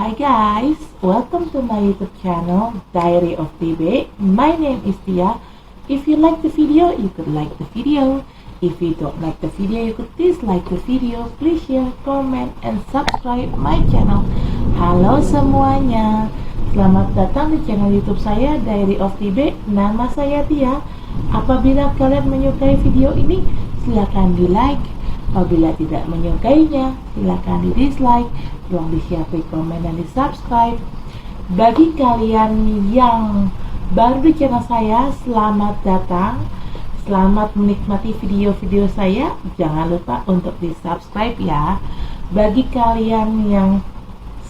Hi guys, welcome to my YouTube channel, Diary of TB. My name is Tia. If you like the video, you could like the video. If you don't like the video, you could dislike the video. Please share, comment, and subscribe my channel. Halo semuanya, selamat datang di channel YouTube saya, Diary of TB. Nama saya Tia. Apabila kalian menyukai video ini, silakan di like. Apabila tidak menyukainya, silakan di dislike. Tolong di-share, komen, dan di-subscribe. Bagi kalian yang baru di channel saya, selamat datang. Selamat menikmati video-video saya. Jangan lupa untuk di-subscribe ya. Bagi kalian yang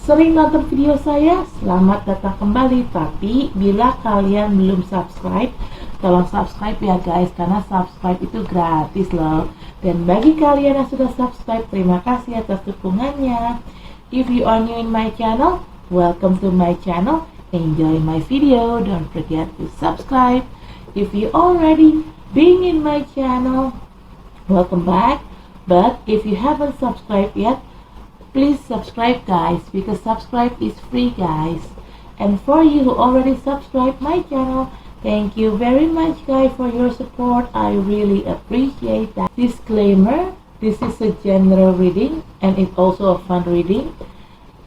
sering nonton video saya, selamat datang kembali. Tapi bila kalian belum subscribe, tolong subscribe ya guys, karena subscribe itu gratis loh. Dan bagi kalian yang sudah subscribe, terima kasih atas dukungannya. If you are new in my channel, welcome to my channel. Enjoy my video. Don't forget to subscribe. If you already been in my channel, welcome back. But if you haven't subscribed yet, please subscribe guys, because subscribe is free guys. And for you who already subscribed my channel, thank you very much guys for your support. I really appreciate that. Disclaimer, this is a general reading and it's also a fun reading.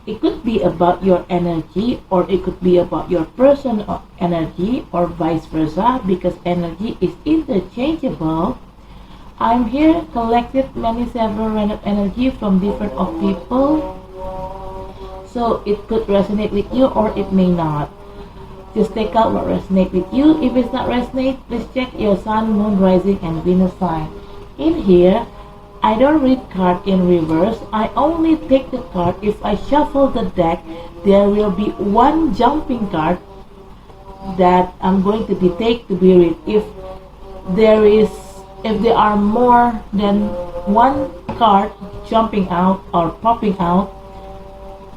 It could be about your energy, or it could be about your personal energy, or vice versa, because energy is interchangeable. I'm here collected many several random energy from different of people, so it could resonate with you or it may not. Just take out what resonates with you. If it's not resonate, please check your sun, moon, rising, and Venus sign. In here, I don't read card in reverse. I only take the card. If I shuffle the deck, there will be one jumping card that I'm going to take to be read. If there are more than one card jumping out or popping out,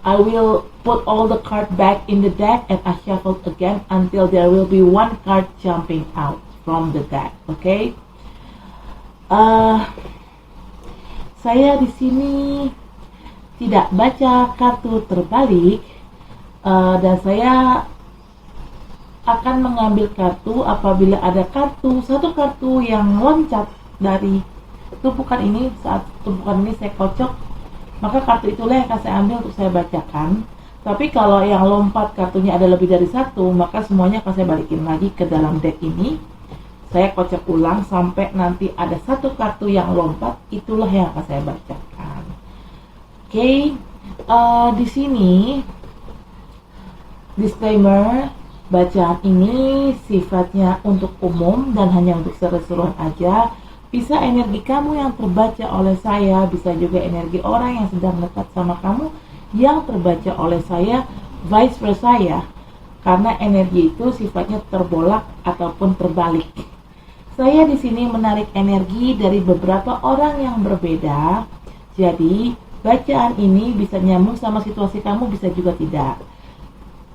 I will put all the cards back in the deck and I shuffle again until there will be one card jumping out from the deck. Okay? Saya di sini tidak baca kartu terbalik, dan saya akan mengambil kartu apabila ada satu kartu yang loncat dari tumpukan ini. Saat tumpukan ini saya kocok, maka kartu itulah yang akan saya ambil untuk saya bacakan. Tapi kalau yang lompat kartunya ada lebih dari satu, maka semuanya akan saya balikin lagi ke dalam deck ini. Saya kocok ulang sampai nanti ada satu kartu yang lompat, itulah yang akan saya bacakan. Oke, di sini disclaimer, bacaan ini sifatnya untuk umum dan hanya untuk seru-seruan aja. Bisa energi kamu yang terbaca oleh saya, bisa juga energi orang yang sedang dekat sama kamu yang terbaca oleh saya, vice versa ya. Karena energi itu sifatnya terbolak ataupun terbalik. Saya di sini menarik energi dari beberapa orang yang berbeda. Jadi, bacaan ini bisa nyambung sama situasi kamu, bisa juga tidak.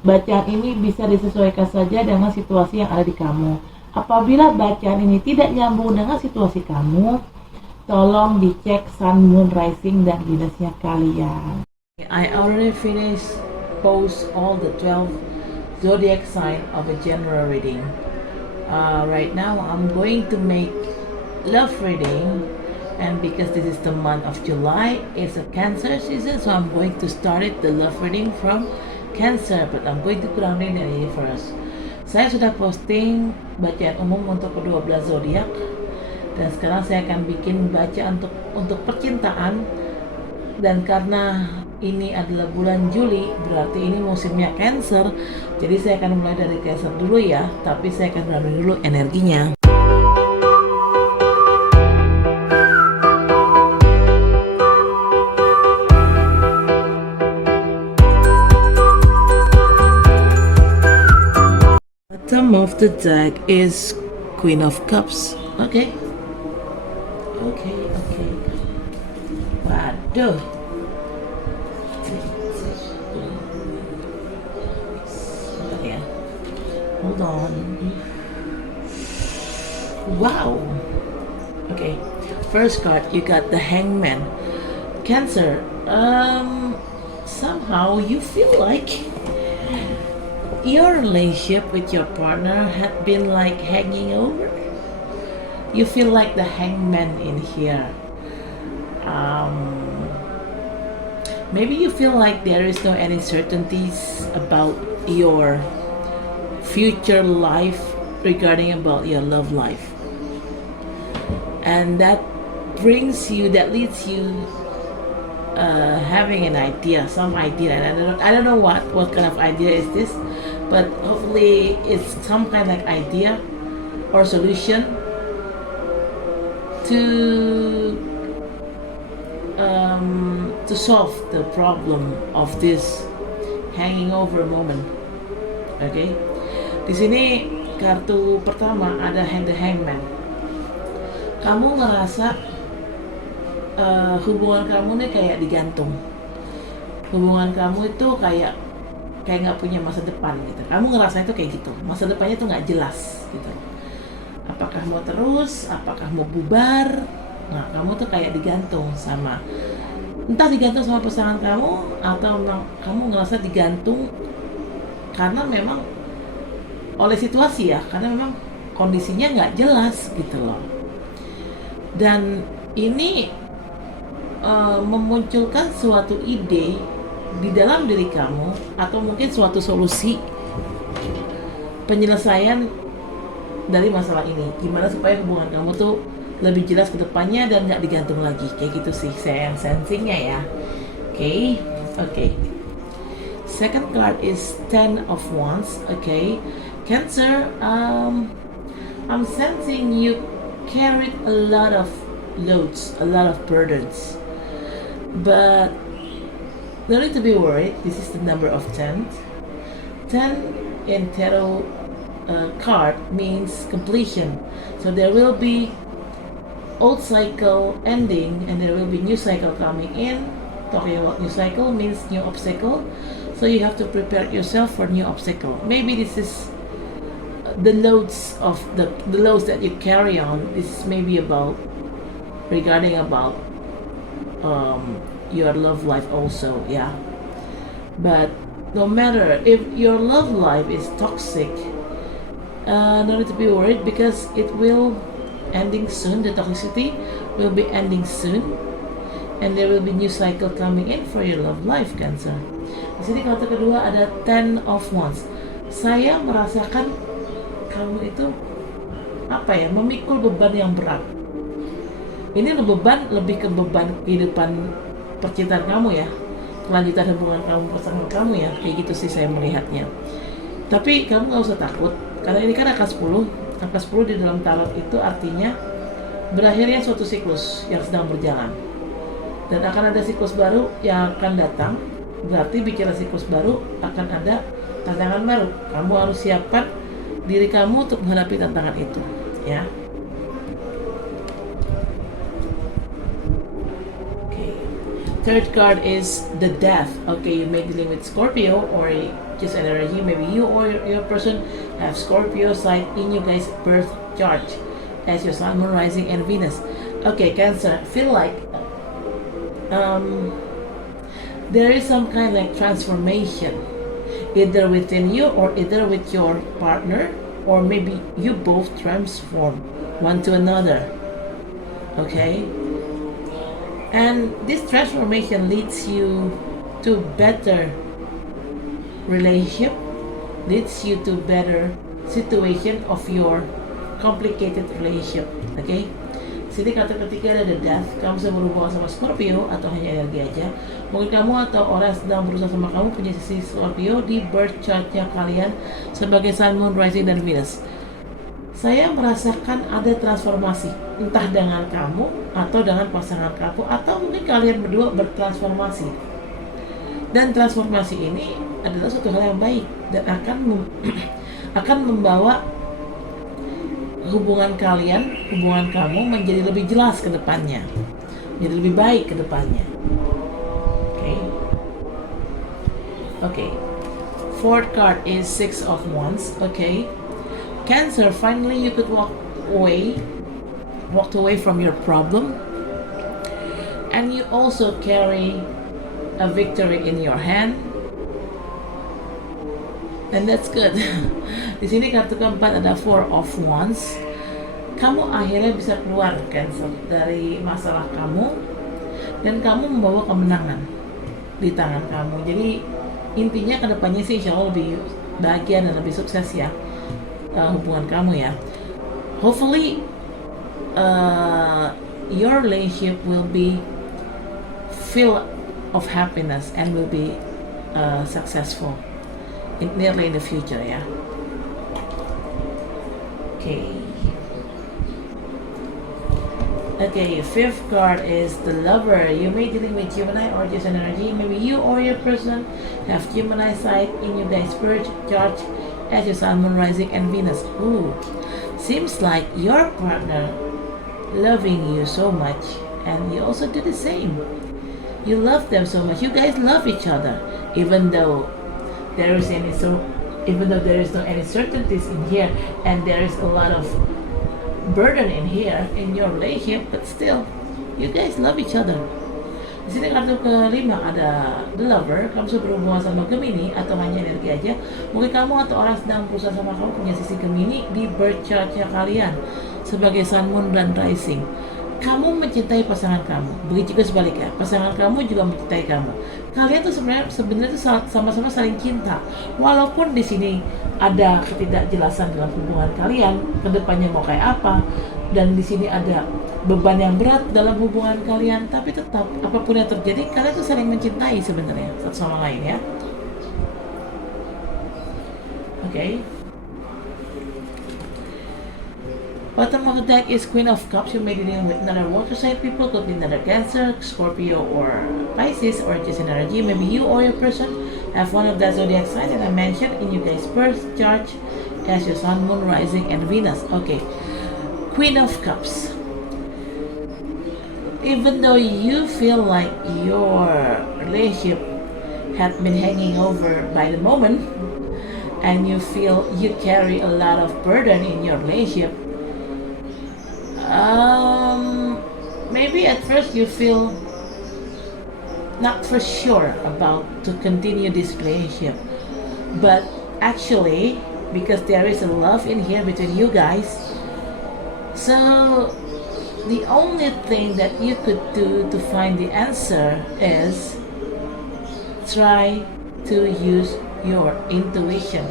Bacaan ini bisa disesuaikan saja dengan situasi yang ada di kamu. Apabila bacaan ini tidak nyambung dengan situasi kamu, tolong dicek sun, moon, rising, dan Venusnya kalian. I already finished post all the 12 zodiac sign of a general reading. Right now I'm going to make love reading, and because this is the month of July, it's a Cancer season, so I'm going to start the love reading from Cancer, but I'm going to ground it first. Saya sudah posting bacaan umum untuk ke-12 zodiak, dan sekarang saya akan bikin bacaan untuk percintaan. Dan karena ini adalah bulan Juli, berarti ini musimnya Cancer, jadi saya akan mulai dari Cancer dulu ya, tapi saya akan berani dulu energinya. Bottom of the deck is Queen of Cups. Okay. Waduh. Ya. Hold on. Wow. Okay. First card, you got the Hangman. Cancer. somehow you feel like your relationship with your partner had been like hanging over. You feel like the hangman in here. Maybe you feel like there is no any certainties about your future life regarding about your love life, and that leads you having an idea, some idea, and I don't know what kind of idea is this, but hopefully it's some kind of idea or solution to solve the problem of this hanging over moment. Okay, di sini kartu pertama ada the hangman. Kamu ngerasa hubungan kamu nih kayak digantung. Hubungan kamu itu kayak nggak punya masa depan gitu. Kamu ngerasa itu kayak gitu. Masa depannya tuh nggak jelas gitu. Apakah mau terus? Apakah mau bubar? Nah, kamu tuh kayak digantung sama, entah digantung sama pasangan kamu atau memang kamu ngerasa digantung karena memang oleh situasi ya, karena memang kondisinya nggak jelas gitu loh. Dan ini memunculkan suatu ide di dalam diri kamu atau mungkin suatu solusi penyelesaian dari masalah ini, gimana supaya hubungan kamu tuh lebih jelas ke depannya dan nggak digantung lagi, kayak gitu sih saya yang sensingnya ya. Okay. Second card is Ten of Wands. Okay, Cancer, I'm sensing you carried a lot of loads, a lot of burdens, but no need to be worried. This is the number of 10. 10 in tarot card means completion, so there will be old cycle ending and there will be new cycle coming in. Talking about new cycle means new obstacle, so you have to prepare yourself for new obstacle. Maybe this is the loads that you carry on. This is maybe about regarding about your love life also, yeah. But no matter if your love life is toxic, no need to be worried because it will ending soon. The toxicity will be ending soon, and there will be new cycle coming in for your love life, Cancer. Di sini kartu kedua ada Ten of Wands. Saya merasakan kamu itu memikul beban yang berat. Ini beban lebih ke beban kehidupan percintaan kamu ya, kelanjutan hubungan kamu bersama kamu ya, kayak gitu sih saya melihatnya. Tapi kamu nggak usah takut, karena ini kan angka 10. Angka 10 di dalam tarot itu artinya berakhirnya suatu siklus yang sedang berjalan. Dan akan ada siklus baru yang akan datang. Berarti bicara siklus baru akan ada tantangan baru. Kamu harus siapkan diri kamu untuk menghadapi tantangan itu, ya. Okay. Third card is the Death. Okay, you may be dealing with Scorpio or just an energy. Maybe you or your person have Scorpio sign in you guys' birth chart as your Sun, Moon, Rising, and Venus. Okay, Cancer, feel like there is some kind of like transformation, either within you or either with your partner, or maybe you both transform one to another. Okay, and this transformation leads you to better relationship, leads you to better situation of your complicated relationship. Okay, sini kata ketiga ada the Death. Kamu sedang berhubungan sama Scorpio atau hanya energi aja. Mungkin kamu atau orang sedang berusaha sama kamu punya sisi Scorpio di birth chartnya kalian sebagai Sun, Moon, Rising, dan Venus. Saya merasakan ada transformasi, entah dengan kamu atau dengan pasangan kamu, atau mungkin kalian berdua bertransformasi. Dan transformasi ini adalah suatu hal yang baik dan akan membawa hubungan kamu menjadi lebih jelas ke depannya, menjadi lebih baik ke depannya. Okay. Fourth card is Six of Wands. Okay. Cancer, finally you could walked away from your problem, and you also carry a victory in your hand, and that's good. Di sini kartu keempat ada Four of Wands. Kamu akhirnya bisa keluar Cancer dari masalah kamu, dan kamu membawa kemenangan di tangan kamu. Jadi intinya kedepannya sih insya Allah lebih bahagia dan lebih sukses ya, hubungan kamu ya. Hopefully your relationship will be filled of happiness and will be successful nearly in the future ya. Okay, fifth card is the Lover. You may dealing with Gemini or just an energy. Maybe you or your person have Gemini side in your guys' birth chart as your Sun, Moon, Rising, and Venus. Ooh, seems like your partner loving you so much, and you also do the same. You love them so much. You guys love each other, even though there is any even though there is no any certainties in here, and there is a lot of burden in here in your relationship, but still you guys love each other. Di sini kartu kelima ada the Lover. Kamu sudah berhubungan sama Gemini atau hanya energi aja. Mungkin kamu atau orang sedang berusaha sama kamu punya sisi Gemini di birth chartnya kalian sebagai Sun, Moon, dan Rising. Kamu mencintai pasangan kamu, begitu juga sebaliknya. Pasangan kamu juga mencintai kamu. Kalian tuh sebenarnya tuh sama-sama saling cinta. Walaupun di sini ada ketidakjelasan dalam hubungan kalian, kedepannya mau kayak apa, dan di sini ada beban yang berat dalam hubungan kalian, tapi tetap apapun yang terjadi, kalian tuh saling mencintai sebenarnya satu sama lain ya. Okay. Bottom of the deck is Queen of Cups. You may be dealing with another water sign people, could be another Cancer, Scorpio, or Pisces, or just an energy. Maybe you or your person have one of that zodiac sign that I mentioned in your guys' birth chart as your Sun, Moon, Rising, and Venus. Okay, Queen of Cups. Even though you feel like your relationship had been hanging over by the moment, and you feel you carry a lot of burden in your relationship, maybe at first you feel not for sure about to continue this relationship, but actually because there is a love in here between you guys, so the only thing that you could do to find the answer is try to use your intuition.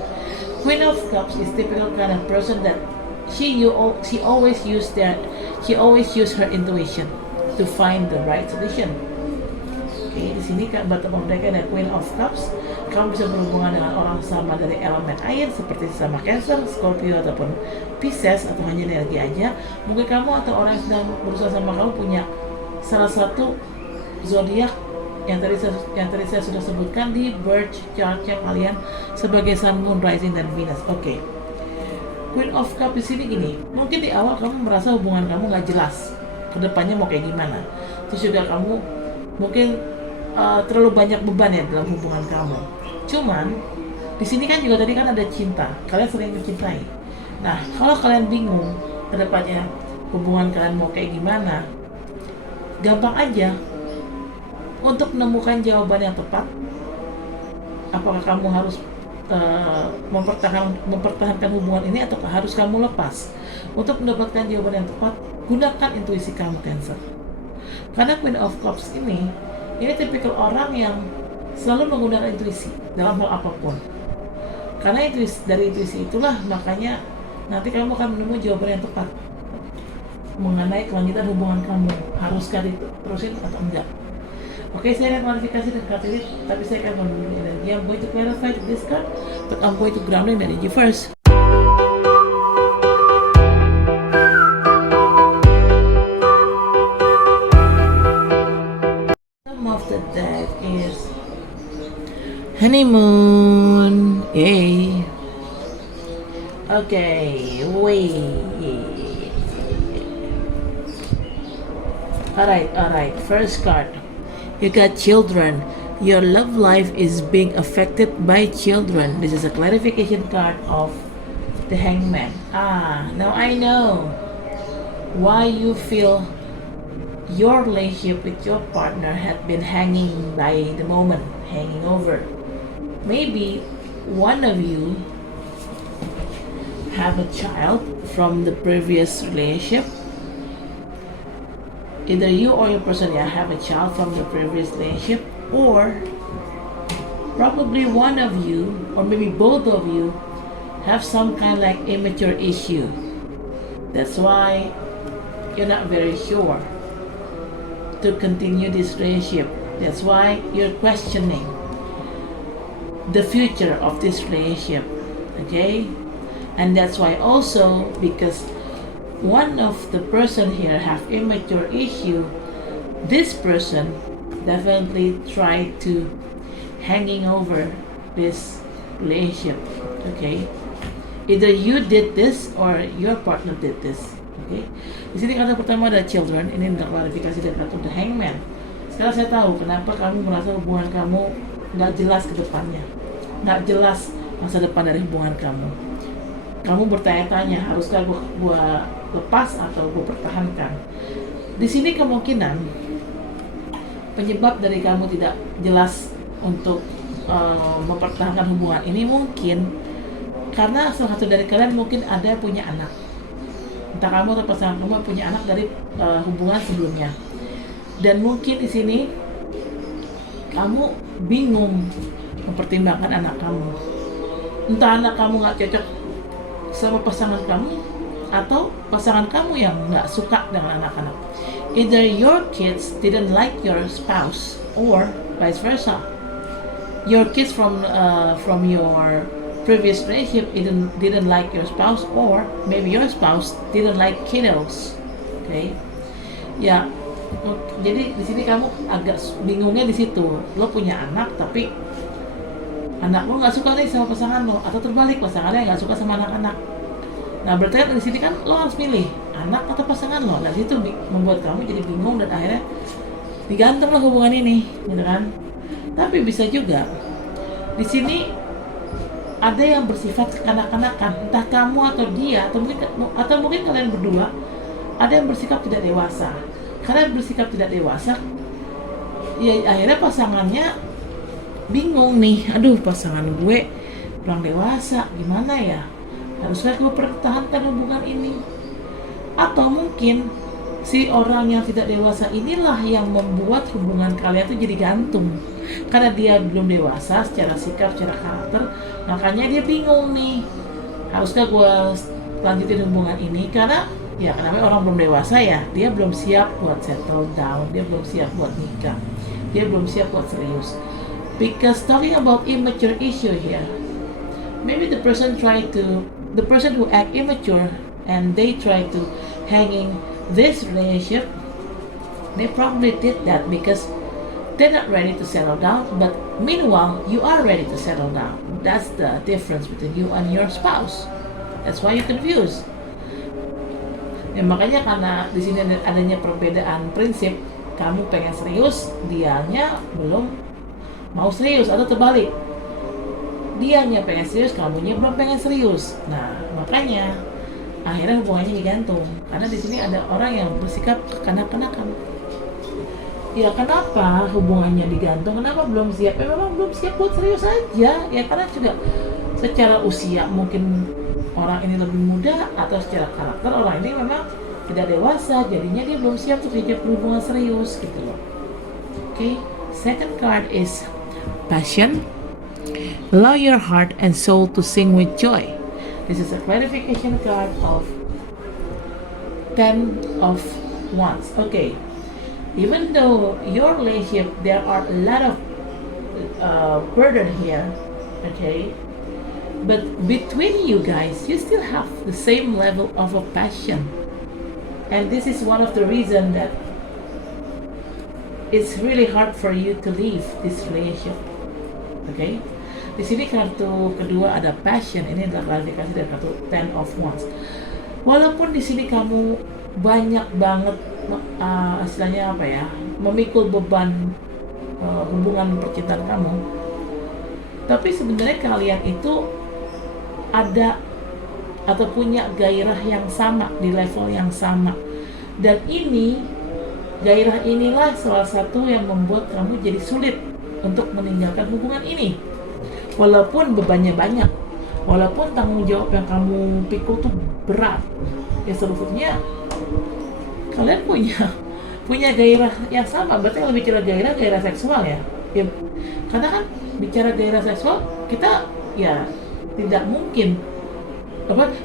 Queen of Cups is typical kind of person that she always use her intuition to find the right solution. Okay, di sini bottom of deck ada Queen of Cups. Kamu bisa berhubungan dengan orang sama dari elemen air seperti sama Cancer, Scorpio, ataupun Pisces, atau hanya energi aja. Mungkin kamu atau orang yang sedang berusaha sama kamu punya salah satu zodiak yang tadi saya sudah sebutkan di birth chart-nya kalian sebagai Sun, Moon, Rising, dan Venus. Oke. Queen of Cups di sini gini, mungkin di awal kamu merasa hubungan kamu nggak jelas, kedepannya mau kayak gimana. Terus juga kamu mungkin terlalu banyak beban ya dalam hubungan kamu. Cuman di sini kan juga tadi kan ada cinta, kalian sering mencintai. Nah, kalau kalian bingung kedepannya hubungan kalian mau kayak gimana, gampang aja untuk menemukan jawaban yang tepat. Apakah kamu harus mempertahankan hubungan ini atau harus kamu lepas? Untuk mendapatkan jawaban yang tepat, gunakan intuisi kamu, Cancer. Karena Queen of Cups ini tipikal orang yang selalu menggunakan intuisi dalam hal apapun. Karena dari intuisi itulah makanya nanti kamu akan menemui jawaban yang tepat mengenai kelanjutan hubungan kamu, haruskah diterusin atau enggak. Oke, saya akan klarifikasi dengan kartu ini, tapi saya akan menunggu energi. I'm going to clarify this card, but I'm going to ground the energy first. Some of the deck is honeymoon. Yay. Okay, wait. Alright. First card. You got children. Your love life is being affected by children. This is a clarification card of the Hangman. Now I know why you feel your relationship with your partner had been hanging by the moment, hanging over. Maybe one of you have a child from the previous relationship. Either you or your person have a child from the previous relationship, or probably one of you, or maybe both of you, have some kind of like immature issue. That's why you're not very sure to continue this relationship. That's why you're questioning the future of this relationship. Okay? And that's why also, because one of the person here have immature issue, this person definitely try to hanging over this relationship. Okay? Either you did this or your partner did this. Okay? Di sini kata pertama ada children, ini untuk klarifikasi dari kartu The Hangman. Sekarang saya tahu kenapa kamu merasa hubungan kamu nggak jelas ke depannya, nggak jelas masa depan dari hubungan kamu. Kamu bertanya-tanya, haruskah gua lepas atau gua pertahankan? Di sini kemungkinan penyebab dari kamu tidak jelas untuk mempertahankan hubungan ini mungkin karena salah satu dari kalian mungkin ada punya anak. Entah kamu atau pasangan kamu punya anak dari hubungan sebelumnya. Dan mungkin di sini kamu bingung mempertimbangkan anak kamu. Entah anak kamu nggak cocok sama pasangan kamu, atau pasangan kamu yang nggak suka dengan anak-anak. Either your kids didn't like your spouse, or vice versa. Your kids from your previous relationship didn't like your spouse, or maybe your spouse didn't like kiddos. Okay? Ya, jadi di sini kamu agak bingungnya di situ. Lo punya anak tapi anak lo nggak suka nih sama pasangan lo, atau terbalik pasangannya nggak suka sama anak-anak. Nah berarti di sini kan lo harus milih anak atau pasangan lo. Nah itu membuat kamu jadi bingung dan akhirnya digantung lah hubungan ini, gitu kan? Tapi bisa juga di sini ada yang bersifat kekanak-kanakan, entah kamu atau dia, atau mungkin kalian berdua ada yang bersikap tidak dewasa. Karena bersikap tidak dewasa, ya akhirnya pasangannya bingung nih, aduh pasangan gue kurang dewasa, gimana ya? Haruskah gue pertahankan hubungan ini? Atau mungkin si orang yang tidak dewasa inilah yang membuat hubungan kalian tuh jadi gantung. Karena dia belum dewasa secara sikap, secara karakter, makanya dia bingung nih, haruskah gue lanjutin hubungan ini? Karena ya kenapa orang belum dewasa ya, dia belum siap buat settle down, dia belum siap buat nikah, dia belum siap buat serius. Because talking about immature issue here, maybe the person who act immature and they try to hanging this relationship, they probably did that because they're not ready to settle down. But meanwhile, you are ready to settle down. That's the difference between you and your spouse. That's why you're confused. Ya makanya karena di sini adanya perbedaan prinsip, kamu pengen serius, dianya belum mau serius, atau terbalik, dianya pengen serius, kamunya belum pengen serius. Nah makanya akhirnya hubungannya digantung karena di sini ada orang yang bersikap kekanak-kanakan. Ya kenapa hubungannya digantung? Kenapa belum siap? Ya memang belum siap buat serius aja. Ya karena juga secara usia mungkin orang ini lebih muda, atau secara karakter orang ini memang tidak dewasa, jadinya dia belum siap untuk hidup hubungan serius gitu loh. Okay, second card is passion. Allow your heart and soul to sing with joy. This is a clarification card of 10 of Wands. Okay, even though your relationship there are a lot of burden here, okay, but between you guys you still have the same level of a passion, and this is one of the reasons that it's really hard for you to leave this relationship. Okay, di sini kartu kedua ada passion. Ini adalah klarifikasi dari kartu Ten of Wands. Walaupun di sini kamu banyak banget istilahnya apa ya, memikul beban hubungan percintaan kamu, tapi sebenarnya kalian itu ada atau punya gairah yang sama, di level yang sama, dan ini Gairah inilah salah satu yang membuat kamu jadi sulit untuk meninggalkan hubungan ini. Walaupun bebannya banyak, walaupun tanggung jawab yang kamu pikul tuh berat, ya sebetulnya kalian punya gairah yang sama. Berarti kalau bicara gairah seksual ya, karena kan bicara gairah seksual kita ya tidak mungkin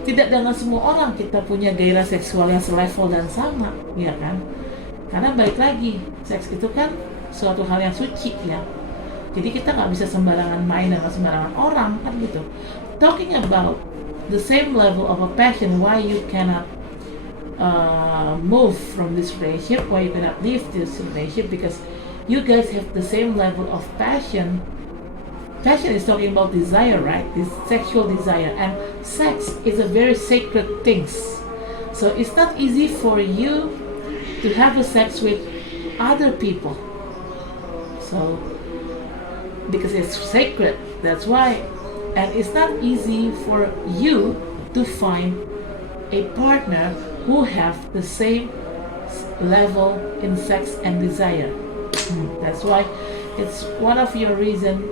tidak dengan semua orang kita punya gairah seksual yang selevel dan sama, ya kan? Karena balik lagi, seks itu kan suatu hal yang suci ya. Jadi kita nggak bisa sembarangan main dengan sembarangan orang kan gitu. Talking about the same level of a passion, why you cannot move from this relationship, why you cannot leave this relationship, because you guys have the same level of passion. Passion is talking about desire, right? This sexual desire, and sex is a very sacred things. So it's not easy for you to have a sex with other people. So because it's sacred, that's why. And it's not easy for you to find a partner who have the same level in sex and desire. That's why it's one of your reason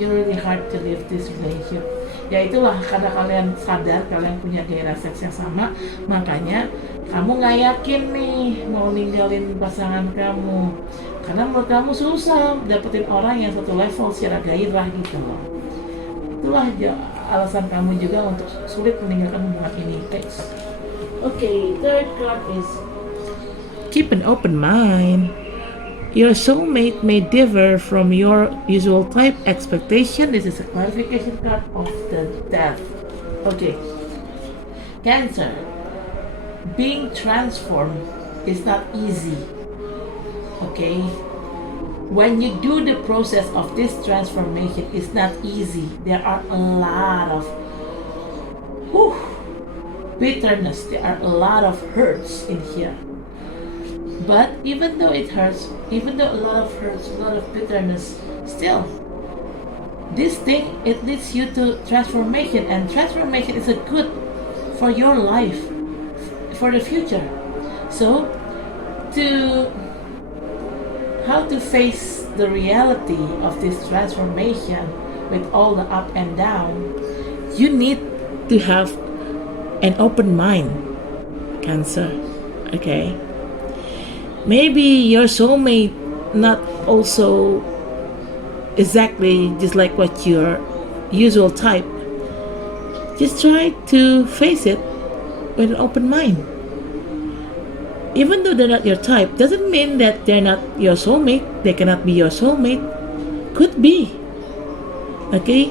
you're really hard to leave this relationship. Ya itulah, karena kalian sadar kalian punya gairah seks yang sama, makanya kamu nggak yakin nih mau ninggalin pasangan kamu, karena menurut kamu susah dapetin orang yang satu level secara gairah gitu loh. Itulah alasan kamu juga untuk sulit meninggalkan hubungan ini, guys. Okay, third card is keep an open mind. Your soulmate may differ from your usual type expectation. This is a clarification card of the death. Okay. Cancer. Being transformed is not easy. Okay. When you do the process of this transformation, it's not easy. There are a lot of bitterness. There are a lot of hurts in here. But even though it hurts, even though a lot of hurts, a lot of bitterness, still, this thing, it leads you to transformation, and transformation is a good for your life, for the future. So, how to face the reality of this transformation with all the up and down, you need to have an open mind, Cancer, okay? Maybe your soulmate not also exactly just like what your usual type. Just try to face it with an open mind. Even though they're not your type, doesn't mean that they're not your soulmate. They cannot be your soulmate. Could be. Okay?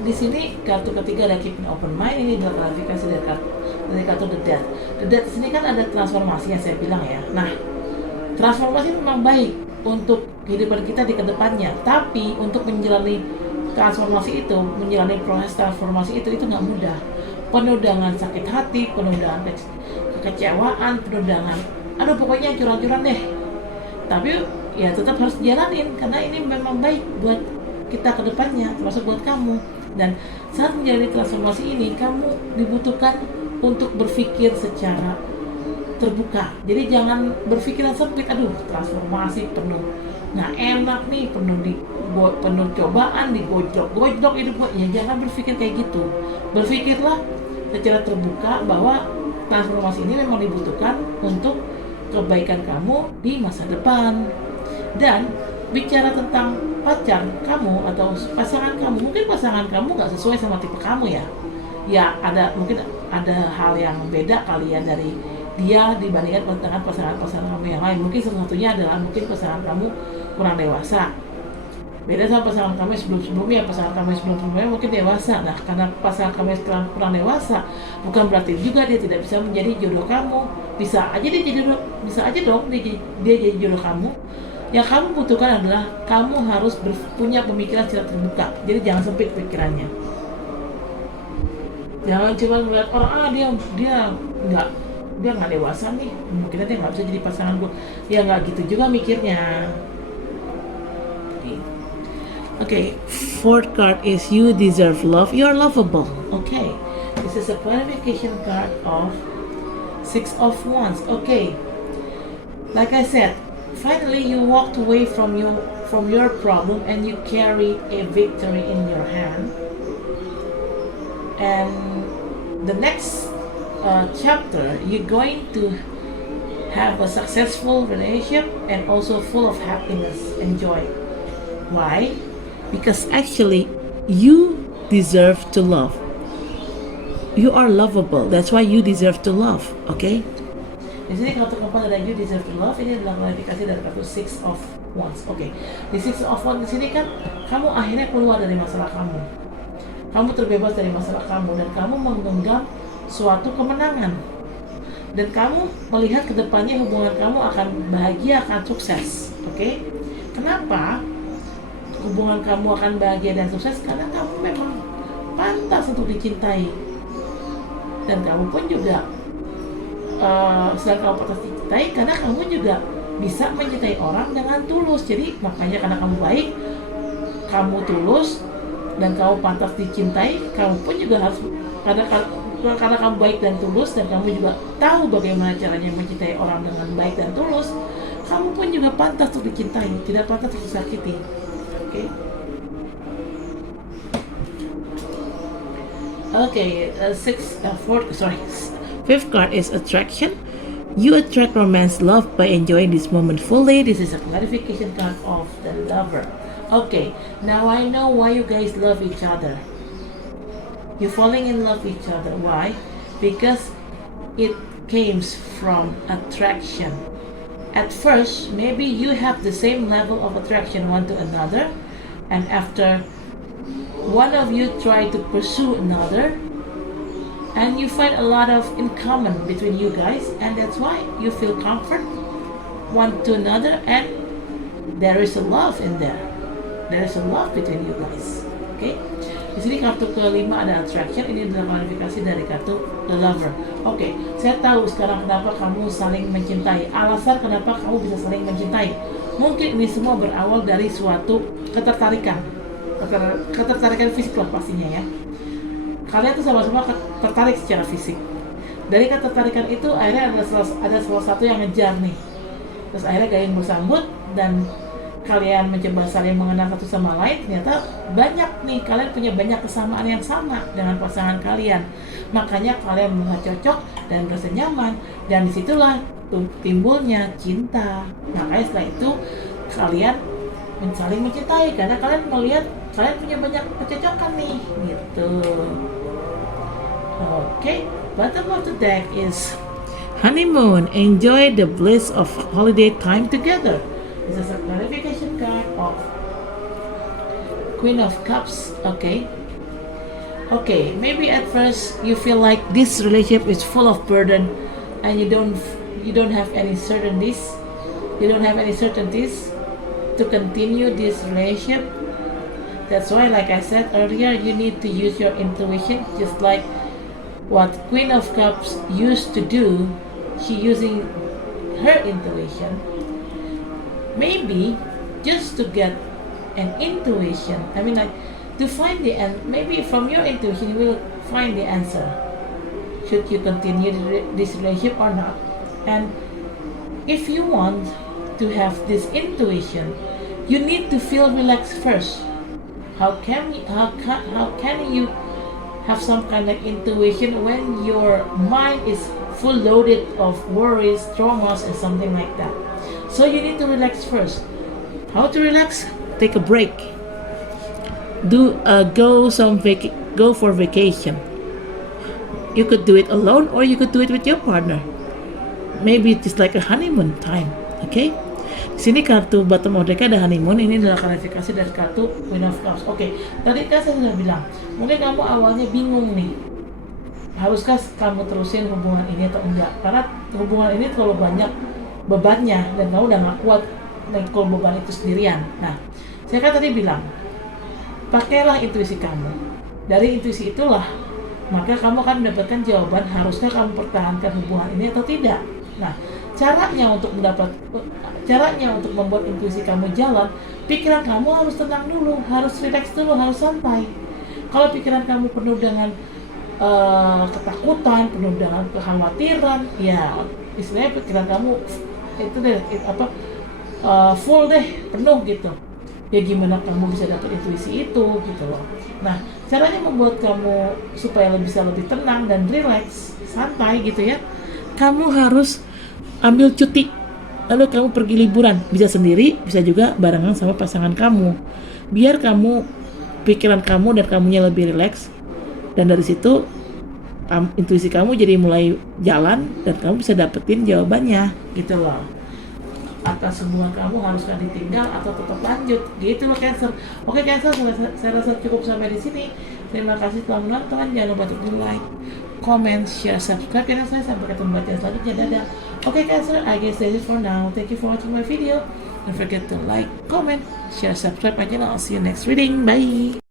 Di sini kartu ketiga ada keep an open mind. Ini adalah klarifikasi dari kartu The Death. The Death sini kan ada transformasi yang saya bilang ya. Nah, transformasi memang baik untuk kehidupan kita di kedepannya. Tapi untuk menjalani transformasi itu, menjalani proses transformasi itu nggak mudah. Penuh dengan sakit hati, penuh dengan kekecewaan, penuh dengan pokoknya curang-curang deh. Tapi ya tetap harus jalanin karena ini memang baik buat kita kedepannya, termasuk buat kamu. Dan saat menjalani transformasi ini, kamu dibutuhkan untuk berpikir secara terbuka. Jadi jangan berpikiran sempit. Transformasi penuh nggak enak nih, penuh cobaan, digojlok hidup gue. Ya jangan berpikir kayak gitu. Berpikirlah secara terbuka bahwa transformasi ini memang dibutuhkan untuk kebaikan kamu di masa depan. Dan bicara tentang pacar kamu atau pasangan kamu, mungkin pasangan kamu nggak sesuai sama tipe kamu ya. Ya mungkin ada hal yang beda kali ya dari dia dibandingkan dengan pasangan-pasangan kamu yang lain. Mungkin salah satunya adalah mungkin pasangan kamu kurang dewasa. Beda sama pasangan kamu sebelum-sebelumnya. Pasangan kamu sebelum-sebelumnya mungkin dewasa. Nah, karena pasangan kamu kurang dewasa, bukan berarti juga dia tidak bisa menjadi jodoh kamu. Bisa aja dong dia jadi jodoh kamu. Yang kamu butuhkan adalah kamu harus punya pemikiran secara terbuka. Jadi jangan sempit pikirannya. Jangan cuma melihat orang dia nggak dewasa nih, mungkin dia nggak bisa jadi pasangan gue. Ya nggak gitu juga mikirnya. Okay, fourth card is you deserve love. You're lovable. Okay, this is a clarification card of 6 of Wands. Okay, Like I said, finally you walked away from your problem and you carry a victory in your hand. And the next chapter, you're going to have a successful relationship and also full of happiness and joy. Why? Because actually you deserve to love. You are lovable. That's why you deserve to love. Okay? Di sini kartu keempat ada you deserve to love. Ini adalah klarifikasi dari kartu Six of Wands. Oke. Di Six of Wands di sini kan kamu akhirnya keluar dari masalah kamu. Kamu terbebas dari masalah kamu dan kamu menggenggam suatu kemenangan. Dan kamu melihat ke depannya hubungan kamu akan bahagia, akan sukses. Oke? Kenapa hubungan kamu akan bahagia dan sukses? Karena kamu memang pantas untuk dicintai. Dan kamu pun juga selain kamu pantas dicintai, karena kamu juga bisa mencintai orang dengan tulus. Jadi makanya karena kamu baik, kamu tulus, dan kamu pantas dicintai, kamu pun juga harus karena kamu baik dan tulus, dan kamu juga tahu bagaimana caranya mencintai orang dengan baik dan tulus, kamu pun juga pantas untuk dicintai, tidak pantas untuk disakiti. Oke? Fifth card is attraction. You attract romance, love by enjoying this moment fully. This is a clarification card of the lover. Okay, now I know why you guys love each other. You're falling in love with each other. Why? Because it came from attraction. At first, maybe you have the same level of attraction one to another, and after one of you try to pursue another, and you find a lot of in common between you guys, and that's why you feel comfort one to another, and there is a love in there. There is a love between you guys. Okay? Di sini kartu kelima ada attraction. Ini adalah klarifikasi dari kartu the lover. Oke, saya tahu sekarang kenapa kamu saling mencintai. Alasan kenapa kamu bisa saling mencintai. Mungkin ini semua berawal dari suatu ketertarikan. Ketertarikan fisik lah pastinya ya. Kalian tuh sama-sama tertarik secara fisik. Dari ketertarikan itu akhirnya ada salah satu yang ngejar nih. Terus akhirnya gayung bersambut dan kalian mencoba saling mengenal satu sama lain. Ternyata banyak nih, kalian punya banyak kesamaan yang sama dengan pasangan kalian. Makanya kalian merasa cocok dan merasa nyaman. Dan disitulah timbulnya cinta. Makanya setelah itu kalian saling mencintai karena kalian melihat kalian punya banyak kecocokan nih gitu. Okay, bottom of the deck is honeymoon. Enjoy the bliss of holiday time together. This is a clarification card of Queen of Cups. Okay, maybe at first you feel like this relationship is full of burden and you don't have any certainties. You don't have any certainties to continue this relationship. That's why, like I said earlier, you need to use your intuition, just like what Queen of Cups used to do. She using her intuition. Maybe just to get an intuition. I mean, like to find the end. Maybe from your intuition, you will find the answer. Should you continue this relationship or not? And if you want to have this intuition, you need to feel relaxed first. How can you have some kind of intuition when your mind is full loaded of worries, traumas, and something like that? So you need to relax first. How to relax? Take a break. Go for vacation. You could do it alone or you could do it with your partner. Maybe it's like a honeymoon time. Okay? Di sini kartu bottom of deck ada honeymoon. Ini adalah klarifikasi dari kartu Queen of Cups. Oke, tadi kan saya sudah bilang, mungkin kamu awalnya bingung nih, haruskah kamu terusin hubungan ini atau enggak? Karena hubungan ini terlalu banyak bebannya dan kamu udah gak kuat mengikul beban itu sendirian. Nah, saya kan tadi bilang, pakailah intuisi kamu. Dari intuisi itulah, maka kamu akan mendapatkan jawaban haruskah kamu pertahankan hubungan ini atau tidak. Nah, caranya untuk membuat intuisi kamu jalan, pikiran kamu harus tenang dulu, harus relax dulu, harus santai. Kalau pikiran kamu penuh dengan ketakutan, penuh dengan kekhawatiran, ya istilahnya pikiran kamu itu deh full deh, penuh gitu. Ya gimana kamu bisa dapat intuisi itu gitu loh. Nah, caranya membuat kamu supaya bisa lebih tenang dan relax, santai gitu ya. Kamu harus ambil cuti, lalu kamu pergi liburan, bisa sendiri, bisa juga barengan sama pasangan kamu. Biar kamu, pikiran kamu dan kamunya lebih relax, dan dari situ intuisi kamu jadi mulai jalan dan kamu bisa dapetin jawabannya gitu loh. Atas semua kamu haruskah ditinggal atau tetap lanjut gitu loh Cancer. Oke Cancer, saya rasa cukup sampai di sini. Terima kasih telah menonton. Jangan lupa untuk di like, comment, share, subscribe channel saya. Sampai ketemu di selanjutnya. Dadah. Oke Cancer, I guess that's it for now. Thank you for watching my video. Don't forget to like, comment, share, subscribe my channel. I'll see you next reading. Bye.